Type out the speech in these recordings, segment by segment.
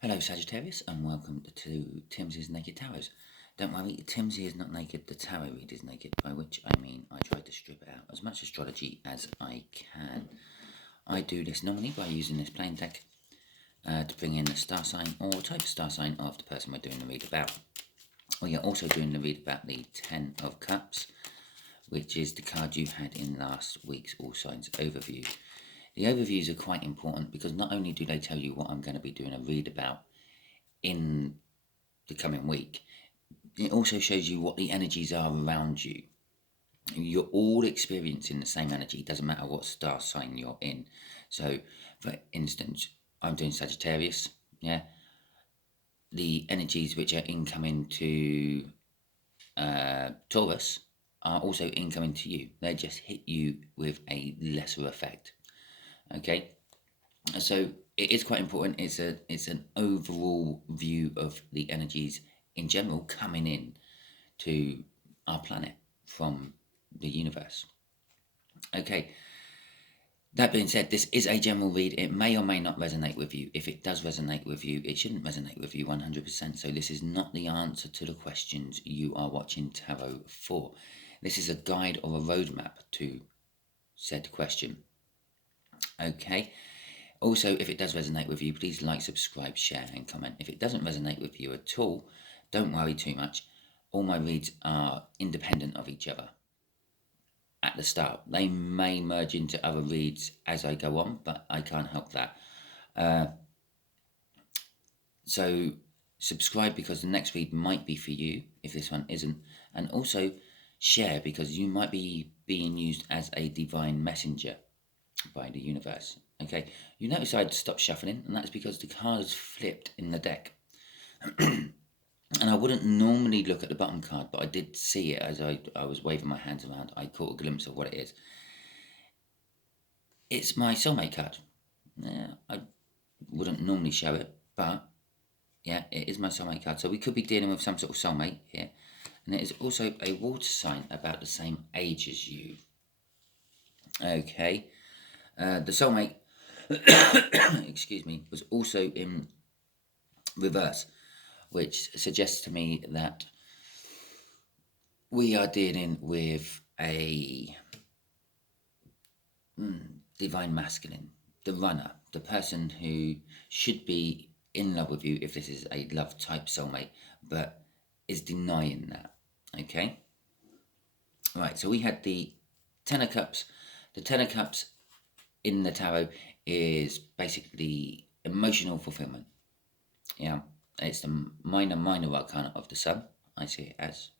Hello Sagittarius and welcome to Timsy's Naked Tarot. Don't worry, Timsy is not naked, the tarot read is naked, by which I mean I try to strip out as much astrology as I can. I do this normally by using this plain deck to bring in the star sign or type of star sign of the person we're doing the read about. We are also doing the read about the 10 of Cups, which is the card you had in last week's All Signs overview. The overviews are quite important because not only do they tell you what I'm going to be doing a read about in the coming week, it also shows you what the energies are around you. You're all experiencing the same energy, doesn't matter what star sign you're in. So, for instance, I'm doing Sagittarius, yeah. The energies which are incoming to Taurus are also incoming to you. They just hit you with a lesser effect. Okay, so it is quite important. It's an overall view of the energies in general coming in to our planet from the universe. Okay, that being said, this is a general read. It may or may not resonate with you. If it does resonate with you, it shouldn't resonate with you 100%. So this is not the answer to the questions you are watching tarot for. This is a guide or a roadmap to said question. Okay. Also, if it does resonate with you, please like, subscribe, share, and comment. If it doesn't resonate with you at all, don't worry too much. All my reads are independent of each other at the start. They may merge into other reads as I go on, but I can't help that. So subscribe because the next read might be for you if this one isn't. And also share because you might be being used as a divine messenger by the universe. Okay, you notice I'd stopped shuffling, and that's because the cards flipped in the deck. And I wouldn't normally look at the bottom card, but I did see it as I was waving my hands around. I caught a glimpse of what it is. It's my soulmate card. Yeah, I wouldn't normally show it, but yeah, it is my soulmate card. So we could be dealing with some sort of soulmate here. And it is also a water sign about the same age as you. Okay, the soulmate, excuse me, was also in reverse, which suggests to me that we are dealing with a divine masculine, the runner, the person who should be in love with you if this is a love type soulmate, but is denying that. Okay? Right, so we had the Ten of Cups. The Ten of Cups in the tarot is basically emotional fulfillment. Yeah, it's the minor arcana of the sun, I see it as.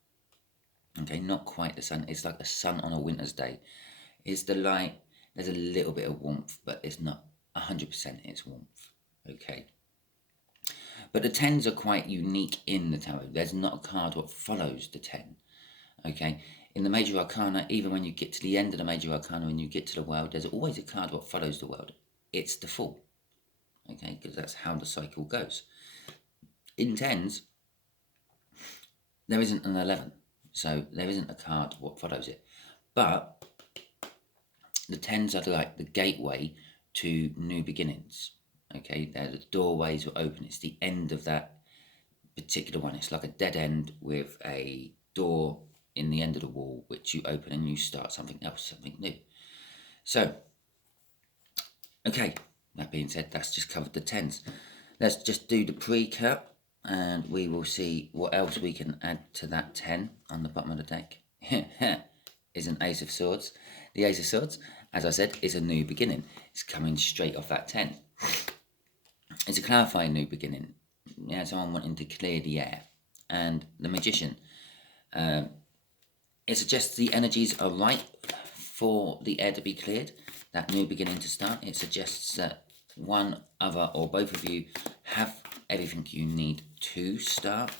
Okay, not quite the sun. It's like the sun on a winter's day. It's the light. There's a little bit of warmth, but it's not 100% its warmth. Okay. But the tens are quite unique in the tarot. There's not a card that follows the 10. Okay. In the major arcana, even when you get to the end of the major arcana and you get to the world, there's always a card that follows the world. It's the Fool. Okay, because that's how the cycle goes. In tens, there isn't an 11. So there isn't a card what follows it. But the tens are like the gateway to new beginnings. Okay, they're the doorways are open. It's the end of that particular one. It's like a dead end with a door in the end of the wall, which you open and you start something else, something new. So, okay, that being said, that's just covered the tens. Let's just do the pre-cut and we will see what else we can add to that 10 on the bottom of the deck. Is an Ace of Swords. The Ace of Swords, as I said, is a new beginning. It's coming straight off that 10. It's a clarifying new beginning. Yeah, someone wanting to clear the air. And the Magician. It suggests the energies are right for the air to be cleared, that new beginning to start. It suggests that one, other, or both of you have everything you need to start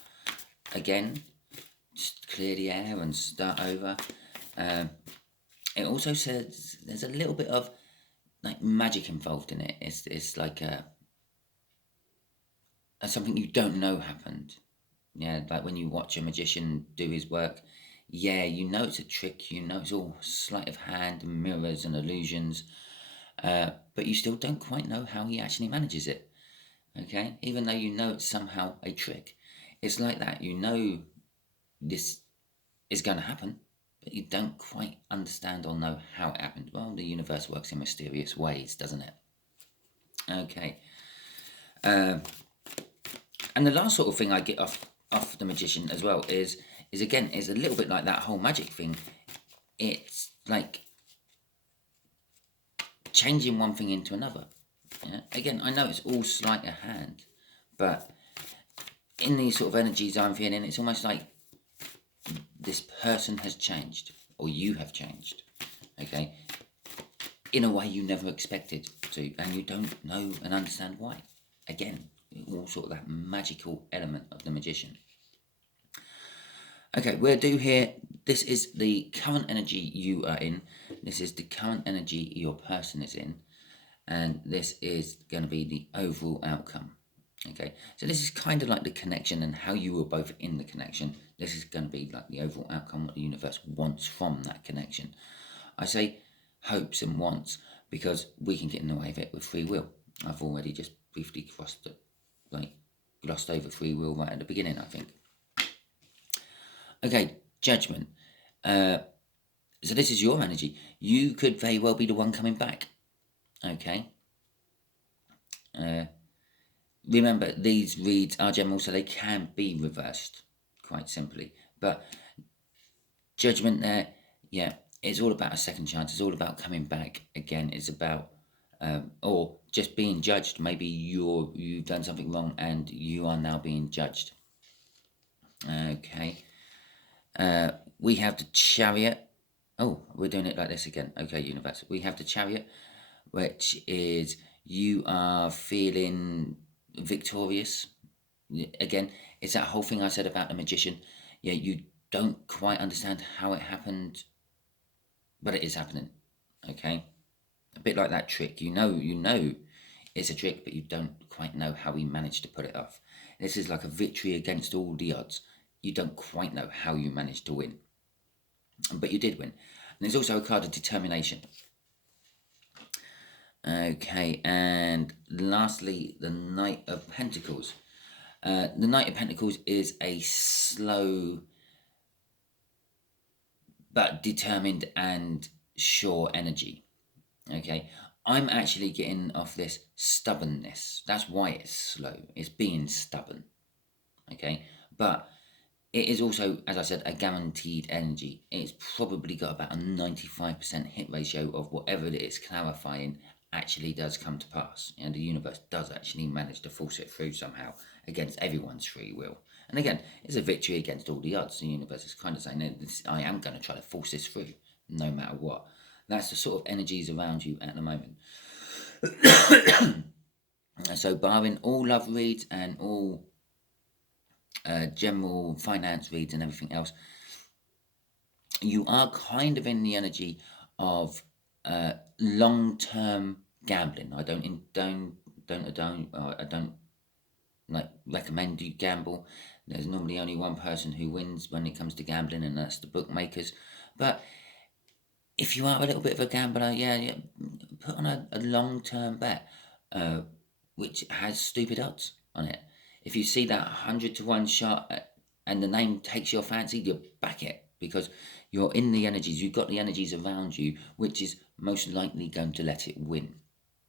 again, just clear the air and start over. It also says there's a little bit of like magic involved in it. It's like something you don't know happened. Yeah, like when you watch a magician do his work, yeah, you know it's a trick, you know it's all sleight of hand and mirrors and illusions, but you still don't quite know how he actually manages it. Okay, even though you know it's somehow a trick. It's like that. You know this is going to happen, but you don't quite understand or know how it happened. Well, the universe works in mysterious ways, doesn't it? Okay. And the last sort of thing I get off the magician as well is again is a little bit like that whole magic thing. It's like changing one thing into another. Yeah? Again, I know it's all sleight of hand, but in these sort of energies I'm feeling, it's almost like this person has changed, or you have changed, okay, in a way you never expected to, and you don't know and understand why. Again, all sort of that magical element of the magician. Okay, we'll do here, this is the current energy you are in, this is the current energy your person is in, and this is going to be the overall outcome. Okay, so this is kind of like the connection and how you were both in the connection. This is going to be like the overall outcome, what the universe wants from that connection. I say hopes and wants because we can get in the way of it with free will. I've already just briefly glossed over free will right at the beginning, I think. Okay, judgment. So this is your energy. You could very well be the one coming back. Okay. Remember, these reads are general, so they can be reversed, quite simply. But judgment there, yeah, it's all about a second chance. It's all about coming back again. It's about, or just being judged. Maybe you've done something wrong and you are now being judged. Okay. We have the Chariot. Oh, we're doing it like this again. Okay, universe. We have the Chariot, which is you are feeling victorious. Again, it's that whole thing I said about the magician. Yeah, you don't quite understand how it happened, but it is happening. Okay, a bit like that trick. You know it's a trick, but you don't quite know how he managed to put it off. This is like a victory against all the odds. You don't quite know how you managed to win, but you did win. And there's also a card of determination. Okay, and lastly, the Knight of Pentacles. The Knight of Pentacles is a slow but determined and sure energy. Okay, I'm actually getting off this stubbornness. That's why it's slow. It's being stubborn. Okay, but it is also, as I said, a guaranteed energy. It's probably got about a 95% hit ratio of whatever it is clarifying actually does come to pass. And the universe does actually manage to force it through somehow against everyone's free will. And again, it's a victory against all the odds. The universe is kind of saying, I am going to try to force this through, no matter what. That's the sort of energies around you at the moment. So barring all love reads and all general finance reads and everything else, you are kind of in the energy of long-term gambling. I don't like recommend you gamble. There's normally only one person who wins when it comes to gambling, and that's the bookmakers. But if you are a little bit of a gambler, yeah, put on a long-term bet, which has stupid odds on it. If you see that 100-to-1 shot and the name takes your fancy, you back it because you're in the energies. You've got the energies around you, which is most likely going to let it win.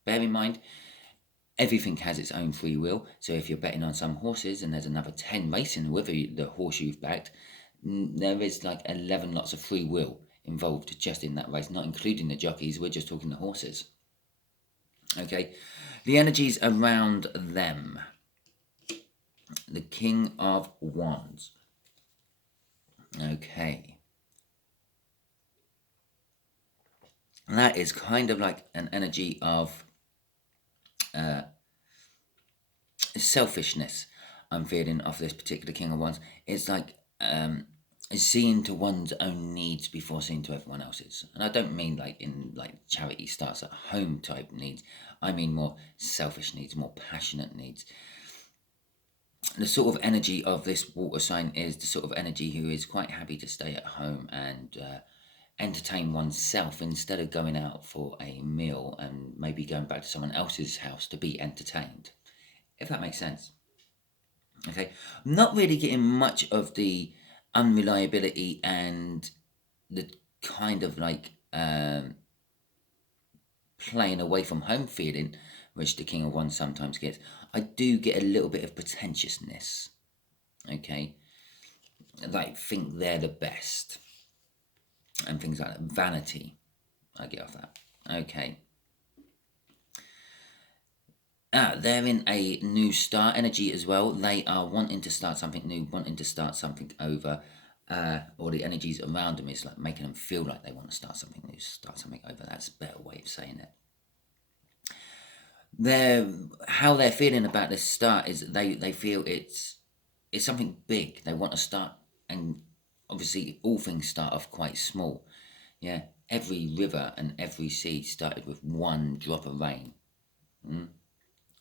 Bear in mind, everything has its own free will. So if you're betting on some horses and there's another 10 racing with the horse you've backed, there is like 11 lots of free will involved just in that race, not including the jockeys. We're just talking the horses. Okay, the energies around them. The King of Wands. Okay. And that is kind of like an energy of selfishness I'm feeling off this particular King of Wands. It's like seeing to one's own needs before seeing to everyone else's. And I don't mean like in like charity starts at home type needs. I mean more selfish needs, more passionate needs. The sort of energy of this water sign is the sort of energy who is quite happy to stay at home and entertain oneself instead of going out for a meal and maybe going back to someone else's house to be entertained. if that makes sense. Okay, I'm not really getting much of the unreliability and the kind of like playing away from home feeling, which the King of Wands sometimes gets. I do get a little bit of pretentiousness, okay? Like, think they're the best, and things like that. Vanity, I get off that. Okay. They're in a new start energy as well. They are wanting to start something new, wanting to start something over. Or the energies around them is like making them feel like they want to start something new, start something over. That's a better way of saying it. How they're feeling about this start is they feel it's something big. They want to start, and obviously all things start off quite small. Yeah, every river and every sea started with one drop of rain.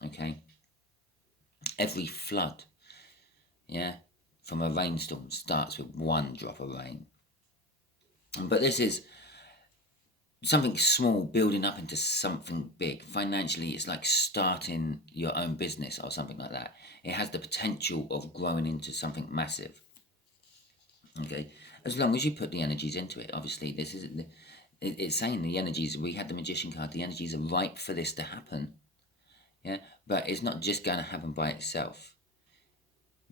Okay, every flood, yeah, from a rainstorm starts with one drop of rain. But this is something small building up into something big. Financially, it's like starting your own business or something like that. It has the potential of growing into something massive. Okay, as long as you put the energies into it. Obviously, this is it's saying the energies. We had the Magician card. The energies are ripe for this to happen. Yeah, but it's not just going to happen by itself.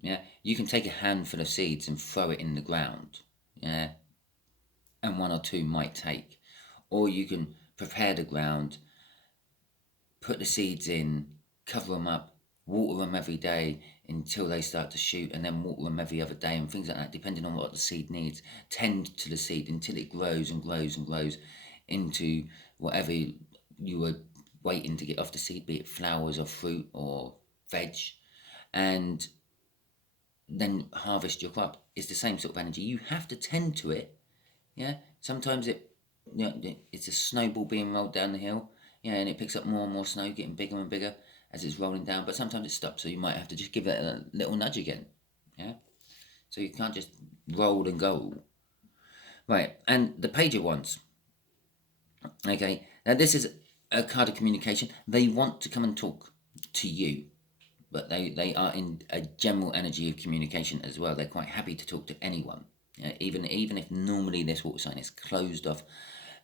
Yeah, you can take a handful of seeds and throw it in the ground. Yeah, and one or two might take, or you can prepare the ground, put the seeds in, cover them up, water them every day until they start to shoot, and then water them every other day, and things like that, depending on what the seed needs. Tend to the seed until it grows and grows and grows into whatever you were waiting to get off the seed, be it flowers or fruit or veg, and then harvest your crop. It's the same sort of energy. You have to tend to it. Yeah, sometimes it's a snowball being rolled down the hill. Yeah, and it picks up more and more snow, getting bigger and bigger as it's rolling down. But sometimes it stops, so you might have to just give it a little nudge again. Yeah, so you can't just roll and go. Right, and the Page of Wands. Okay, now this is a card of communication. They want to come and talk to you, but they are in a general energy of communication as well. They're quite happy to talk to anyone. Even if normally this water sign is closed off,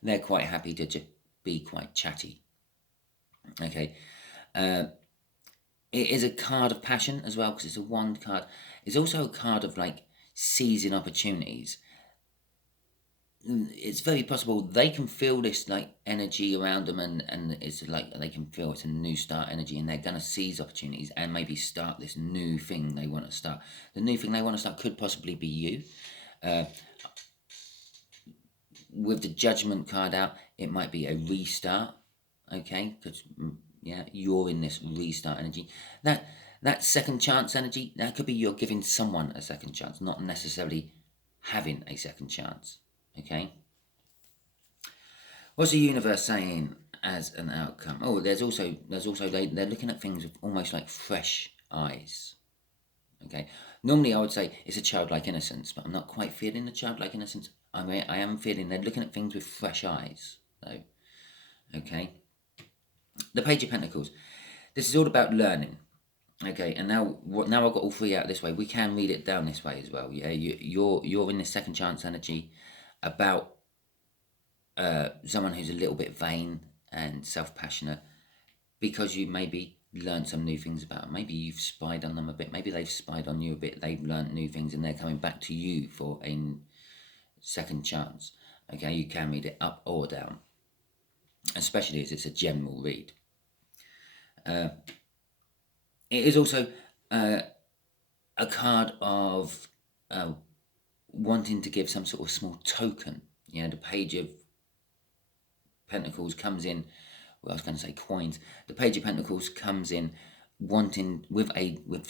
they're quite happy to just be quite chatty. Okay, it is a card of passion as well, because it's a wand card. It's also a card of like seizing opportunities. It's very possible they can feel this like energy around them, and it's like they can feel it's a new start energy, and they're going to seize opportunities and maybe start this new thing they want to start. The new thing they want to start could possibly be you. With the Judgment card out, it might be a restart. Okay, because yeah, you're in this restart energy. That second chance energy, that could be you're giving someone a second chance, not necessarily having a second chance. Okay, what's the universe saying as an outcome? Oh, there's also they're looking at things with almost like fresh eyes. Okay, normally I would say it's a childlike innocence, but I'm not quite feeling the childlike innocence. I am feeling they're looking at things with fresh eyes, though. Okay, the Page of Pentacles. This is all about learning. Okay, and now I've got all three out this way. We can read it down this way as well. Yeah, you're in the second chance energy about someone who's a little bit vain and self-passionate, because you maybe learned some new things about them. Maybe you've spied on them a bit. Maybe they've spied on you a bit. They've learned new things, and they're coming back to you for a second chance. Okay, you can read it up or down, especially as it's a general read. It is also a card of wanting to give some sort of small token. You know, the Page of Pentacles comes in. Well, I was going to say coins. The Page of Pentacles comes in wanting with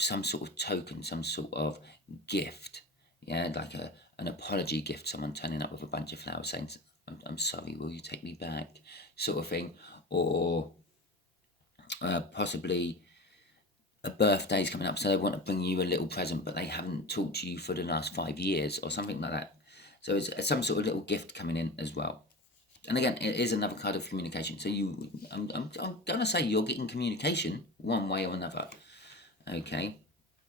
some sort of token, some sort of gift. Yeah, like an apology gift. Someone turning up with a bunch of flowers saying, "I'm sorry, will you take me back?" sort of thing, or possibly a birthday's coming up, so they want to bring you a little present, but they haven't talked to you for the last 5 years or something like that. So it's some sort of little gift coming in as well. And again, it is another card of communication. So I'm going to say you're getting communication one way or another. okay,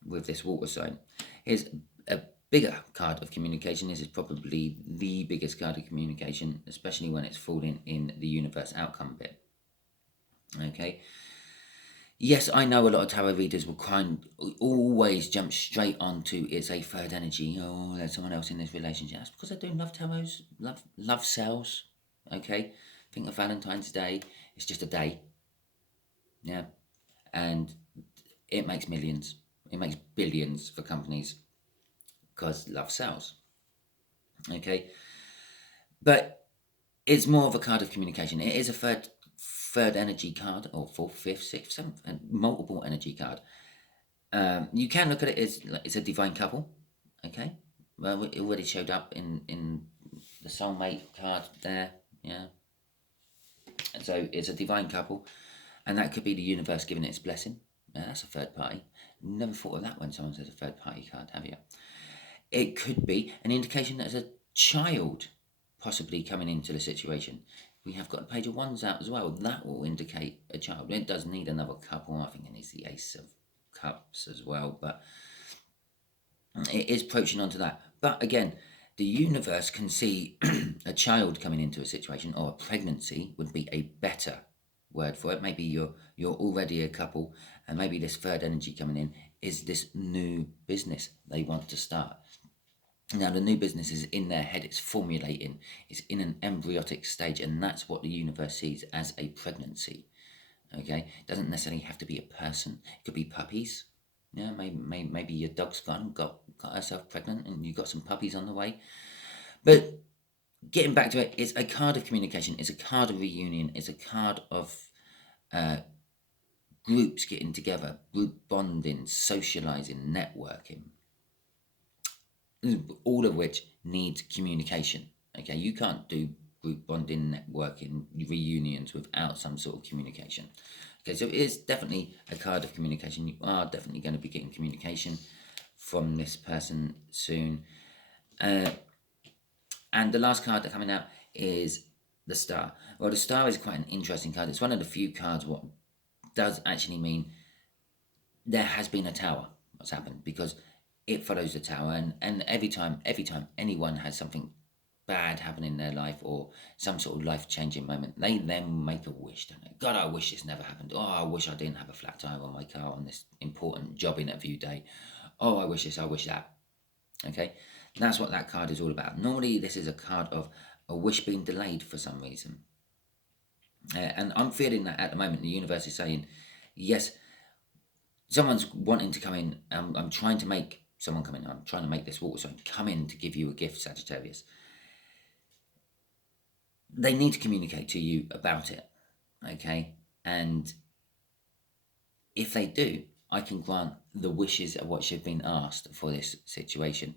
with this water sign. Here's a bigger card of communication. This is probably the biggest card of communication, especially when it's falling in the universe outcome bit. Okay. Yes, I know a lot of tarot readers will always jump straight onto it's a third energy. Oh, there's someone else in this relationship. That's because I do love tarots. Love sells. Okay. Think of Valentine's Day. It's just a day. Yeah. And it makes millions. It makes billions for companies because love sells. Okay. But it's more of a card of communication. It is a third energy card, or fourth, fifth, sixth, seventh, and multiple energy card. You can look at it as it's a divine couple. Okay. Well, it already showed up in the soulmate card there. Yeah. And so it's a divine couple, and that could be the universe giving it its blessing. That's a third party. Never thought of that when someone says a third party card, have you? It could be an indication that there's a child possibly coming into the situation. We have got a page of wands out as well. That will indicate a child. It does need another couple. I think it needs the Ace of Cups as well, but it is approaching onto that. But again, the universe can see a child coming into a situation, or a pregnancy would be a better word for it. Maybe you're already a couple, and maybe this third energy coming in is this new business they want to start. Now, the new business is in their head, it's formulating, it's in an embryonic stage, and that's what the universe sees as a pregnancy. Okay, it doesn't necessarily have to be a person, it could be puppies. Yeah, maybe your dog's got herself pregnant and you've got some puppies on the way. But getting back to it, it's a card of communication, it's a card of reunion, it's a card of groups getting together, group bonding, socializing, networking. All of which needs communication. Okay, you can't do group bonding, networking, reunions without some sort of communication. Okay, so it is definitely a card of communication. You are definitely going to be getting communication from this person soon. And the last card that's coming out is the Star. Well, the Star is quite an interesting card. It's one of the few cards what does actually mean there has been a tower. What's happened? Because it follows the tower, and every time anyone has something bad happen in their life, or some sort of life-changing moment, they then make a wish, don't they? God, I wish this never happened. Oh, I wish I didn't have a flat tire on my car on this important job interview day. Oh, I wish this, I wish that. Okay, that's what that card is all about. Normally, this is a card of a wish being delayed for some reason. And I'm feeling that at the moment the universe is saying, yes, someone's wanting to come in. I'm trying to make someone come in. I'm trying to make this water sign come in to give you a gift, Sagittarius. They need to communicate to you about it, okay? And if they do, I can grant the wishes of what you've been asked for this situation.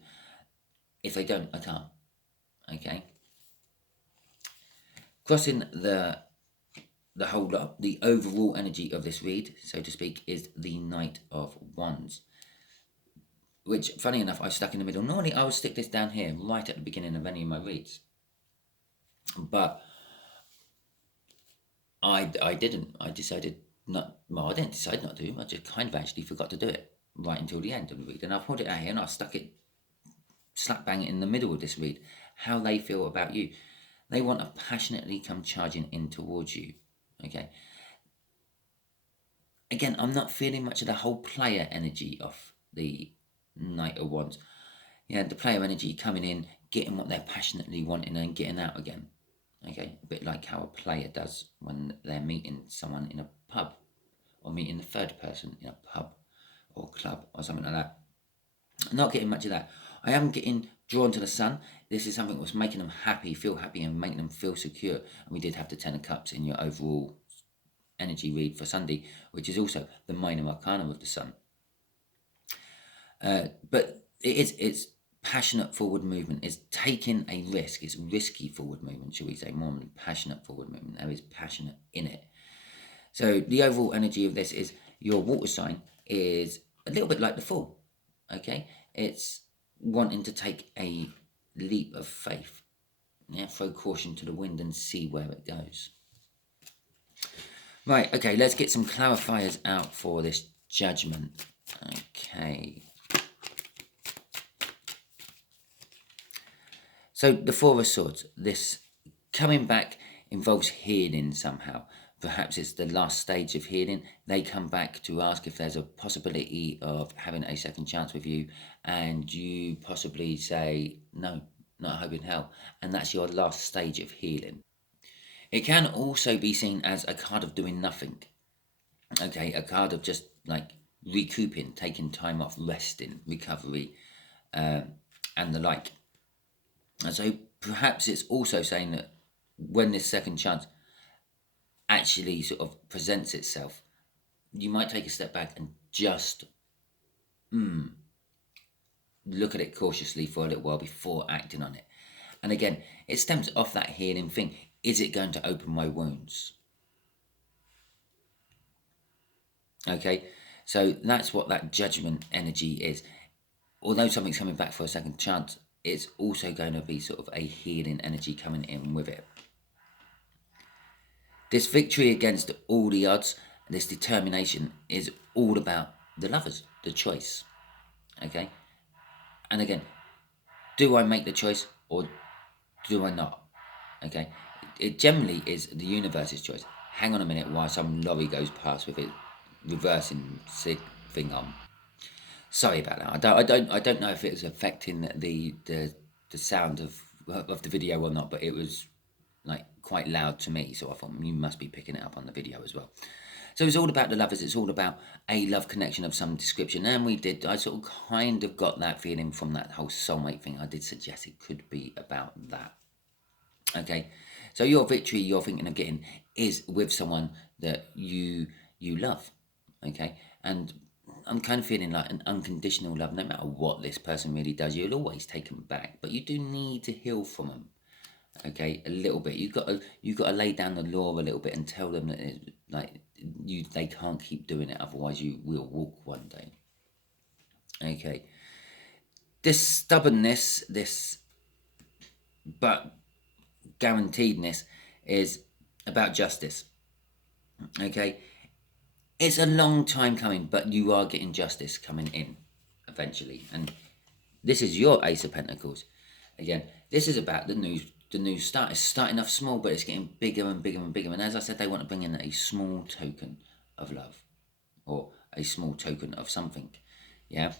If they don't, I can't, okay? Crossing the whole lot, the overall energy of this read, so to speak, is the Knight of Wands. Which, funny enough, I stuck in the middle. Normally, I would stick this down here, right at the beginning of any of my reads. But I didn't. I decided not. Well, I didn't decide not to. I just kind of actually forgot to do it right until the end of the read. And I pulled it out here and I stuck it slap bang in the middle of this read. How they feel about you. They want to passionately come charging in towards you. Okay. Again, I'm not feeling much of the whole player energy of the Knight of Wands. Yeah, the player energy coming in, getting what they're passionately wanting and getting out again. Okay, a bit like how a player does when they're meeting someone in a pub, or meeting the third person in a pub or club or something like that. Not getting much of that. I am getting drawn to the Sun. This is something that's making them happy, feel happy, and making them feel secure. And we did have the Ten of Cups in your overall energy read for Sunday, which is also the minor arcana of the Sun. But it's passionate forward movement. It's taking a risk. It's risky forward movement, shall we say, more than passionate forward movement. There is passionate in it. So the overall energy of this is your water sign is a little bit like the Fool. Okay, it's wanting to take a leap of faith. Yeah, throw caution to the wind and see where it goes. Right, okay, let's get some clarifiers out for this Judgment Okay. So the Four of Swords, this coming back involves healing somehow. Perhaps it's the last stage of healing. They come back to ask if there's a possibility of having a second chance with you, and you possibly say, no, not a hope in hell. And that's your last stage of healing. It can also be seen as a card of doing nothing. Okay, a card of just like recouping, taking time off, resting, recovery, and the like. And so perhaps it's also saying that when this second chance actually sort of presents itself, you might take a step back and just look at it cautiously for a little while before acting on it. And again, it stems off that healing thing. Is it going to open my wounds? Okay, so that's what that judgment energy is. Although something's coming back for a second chance, it's also going to be sort of a healing energy coming in with it. This victory against all the odds, this determination is all about the lovers, the choice. Okay? And again, do I make the choice or do I not? Okay? It generally is the universe's choice. Hang on a minute while some lorry goes past with it reversing sig thing on. Sorry about that. I don't know if it was affecting the sound of the video or not, but it was like quite loud to me, so I thought you must be picking it up on the video as well. So it's all about the lovers. It's all about a love connection of some description, and I sort of kind of got that feeling from that whole soulmate thing. I did suggest it could be about that. Okay, so your victory you're thinking of getting is with someone that you love. Okay, and I'm kind of feeling like an unconditional love. No matter what this person really does, you'll always take them back, but you do need to heal from them. Okay, a little bit. You've got to lay down the law a little bit and tell them that they can't keep doing it, otherwise you will walk one day. Okay, this stubbornness, this but guaranteedness is about justice. Okay, it's a long time coming, but you are getting justice coming in eventually, and this is your Ace of Pentacles. Again, this is about the new start. It's starting off small, but it's getting bigger and bigger and bigger. And as I said, they want to bring in a small token of love or a small token of something. Yeah,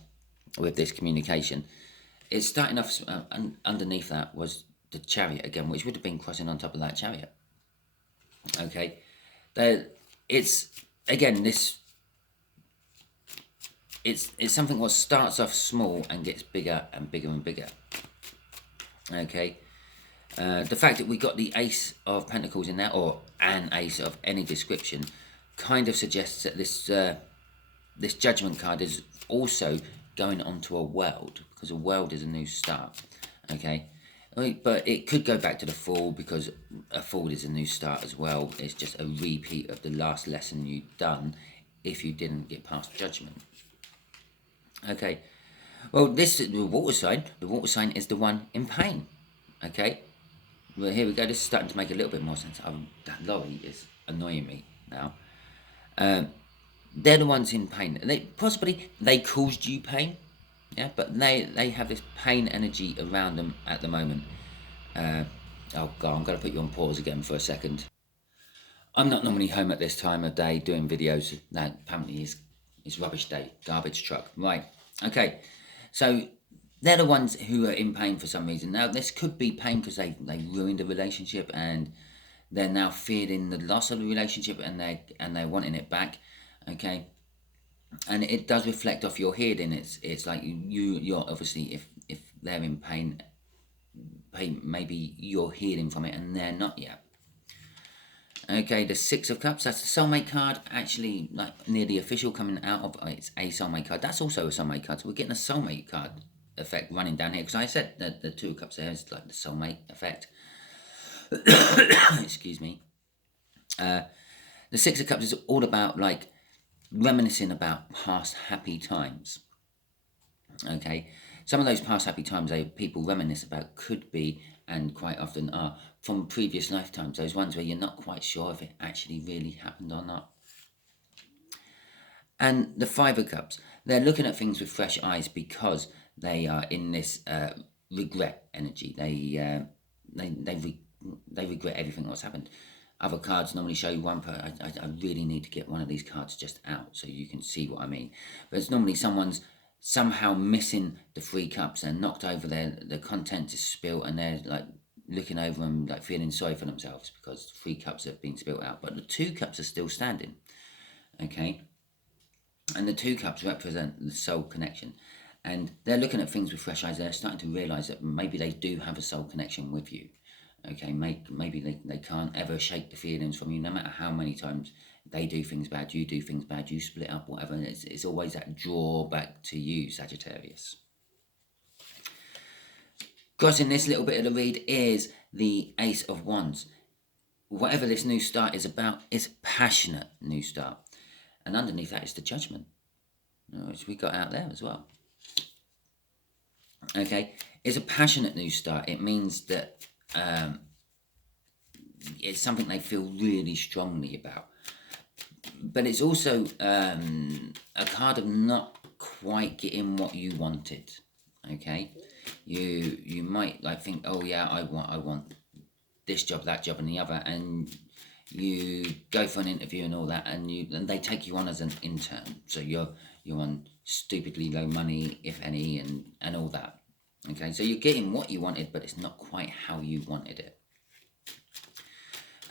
with this communication. It's starting off, and underneath that was the Chariot again, which would have been crossing on top of that Chariot. Okay, it's again this. It's something what starts off small and gets bigger and bigger and bigger. Okay, the fact that we got the Ace of Pentacles in there, or an Ace of any description, kind of suggests that this Judgment card is also going onto a world, because a world is a new start. Okay, but it could go back to the Fool, because a Fool is a new start as well. It's just a repeat of the last lesson you've done if you didn't get past Judgment. Okay, well, the water sign is the one in pain. Okay, well, here we go. This is starting to make a little bit more sense. That lorry is annoying me now. They're the ones in pain. They caused you pain, yeah, but they have this pain energy around them at the moment. Oh God, I'm going to put you on pause again for a second. I'm not normally home at this time of day doing videos. That apparently is rubbish day, garbage truck. Right, okay. So they're the ones who are in pain for some reason. Now, this could be pain because they ruined a relationship and they're now fearing the loss of the relationship and they're wanting it back. Okay, and it does reflect off your healing. It's like you're obviously if they're in pain, maybe you're healing from it and they're not yet. Okay, the Six of Cups, that's the soulmate card, actually like near the official coming out of it's a soulmate card. That's also a soulmate card, so we're getting a soulmate card effect running down here, because I said that the Two of Cups there is like the soulmate effect. Excuse me. The Six of Cups is all about like reminiscing about past happy times. Okay, some of those past happy times people reminisce about could be, and quite often are, from previous lifetimes. Those ones where you're not quite sure if it actually really happened or not. And the Five of Cups, they're looking at things with fresh eyes because they are in this regret energy. They regret everything that's happened. Other cards normally show you one per. I really need to get one of these cards just out so you can see what I mean. But it's normally someone's somehow missing the Three Cups and knocked over the content is spilt, and they're like looking over them, like feeling sorry for themselves because 3 cups have been spilt out, but the 2 cups are still standing. Okay, and the 2 cups represent the soul connection, and they're looking at things with fresh eyes. They're starting to realize that maybe they do have a soul connection with you. Okay, maybe they can't ever shake the feelings from you, no matter how many times they do things bad, you do things bad, you split up, whatever. It's always that draw back to you, Sagittarius. Crossing this little bit of the read is the Ace of Wands. Whatever this new start is about, is passionate new start. And underneath that is the Judgment, which we got out there as well. Okay, it's a passionate new start. It means that it's something they feel really strongly about. But it's also a card of not quite getting what you wanted. Okay, you might like think, oh yeah, I want this job, that job, and the other, and you go for an interview and all that, and they take you on as an intern, so you're on stupidly low money, if any, and all that. Okay, so you're getting what you wanted, but it's not quite how you wanted it.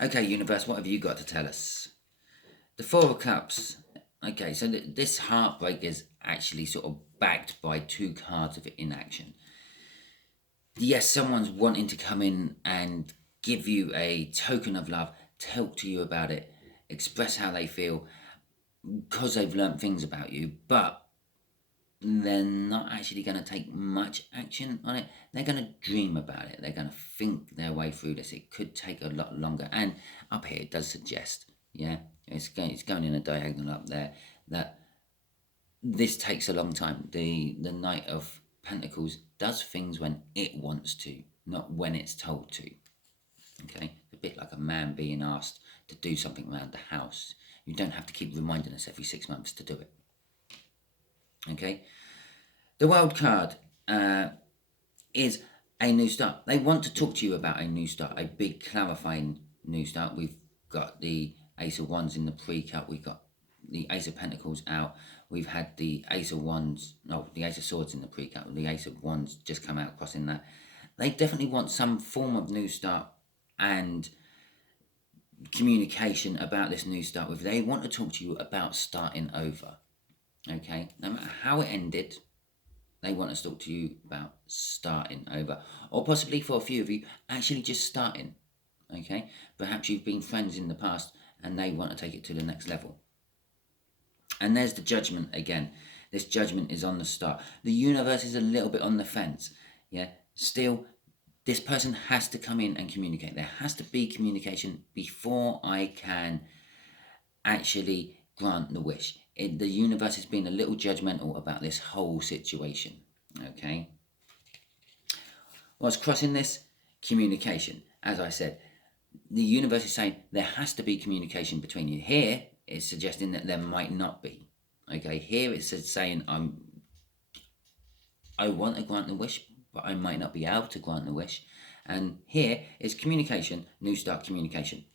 Okay, universe, what have you got to tell us? The Four of Cups. Okay, so this heartbreak is actually sort of backed by 2 cards of inaction. Yes, someone's wanting to come in and give you a token of love, talk to you about it, express how they feel, because they've learned things about you, but they're not actually going to take much action on it. They're going to dream about it. They're going to think their way through this. It could take a lot longer. And up here, it does suggest, yeah, it's going in a diagonal up there, that this takes a long time. The Knight of Pentacles does things when it wants to, not when it's told to. Okay, a bit like a man being asked to do something around the house. You don't have to keep reminding us every 6 months to do it. Okay, the World card is a new start. They want to talk to you about a new start, a big clarifying new start. We've got the Ace of Wands in the pre-cut. We've got the Ace of Pentacles out. We've had the Ace of Wands, no, the Ace of Swords in the pre-cut. The Ace of Wands just come out, crossing that. They definitely want some form of new start and communication about this new start. With they want to talk to you about starting over. Okay, no matter how it ended, they want to talk to you about starting over, or possibly for a few of you, actually just starting. Okay, perhaps you've been friends in the past and they want to take it to the next level. And there's the Judgment again. This Judgment is on the start. The universe is a little bit on the fence. Yeah, still, this person has to come in and communicate. There has to be communication before I can actually grant the wish. The universe has been a little judgmental about this whole situation. Okay. What's crossing this? Communication. As I said, the universe is saying there has to be communication between you. Here, it's suggesting that there might not be. Okay. Here, it's saying I want to grant the wish, but I might not be able to grant the wish. And here is communication, new start communication.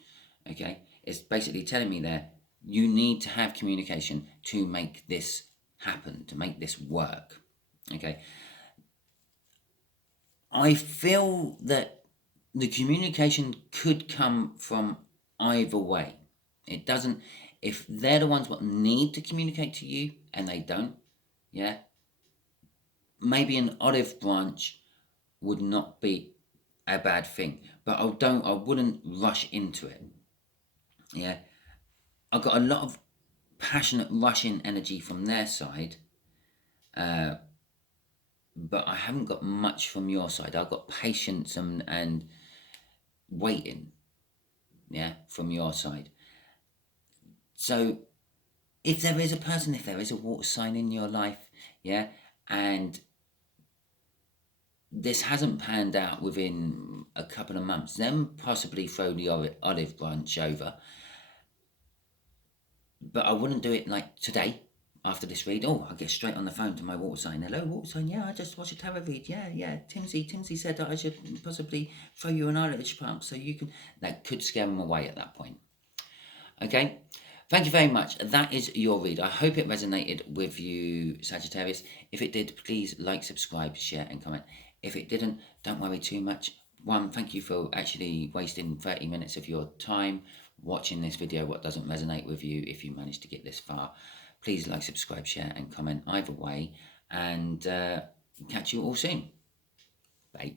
Okay. It's basically telling me there, you need to have communication to make this happen, to make this work. Okay. I feel that the communication could come from either way. It doesn't, if they're the ones what need to communicate to you and they don't, yeah, maybe an olive branch would not be a bad thing, but I wouldn't rush into it. Yeah. I've got a lot of passionate rushing energy from their side, but I haven't got much from your side. I've got patience and waiting, yeah, from your side. So if there is a person, if there is a water sign in your life, yeah, and this hasn't panned out within a couple of months, then possibly throw the olive branch over. But I wouldn't do it like today. after this read, oh, I'll get straight on the phone to my water sign. Hello, water sign. Yeah, I just watched a tarot read. Yeah. Timsy said that I should possibly throw you an eyelash pump so you can. That could scare them away at that point. Okay. Thank you very much. That is your read. I hope it resonated with you, Sagittarius. If it did, please like, subscribe, share, and comment. If it didn't, don't worry too much. One, thank you for actually wasting 30 minutes of your time watching this video. What doesn't resonate with you, if you managed to get this far, please like, subscribe, share, and comment either way. And catch you all soon. Bye.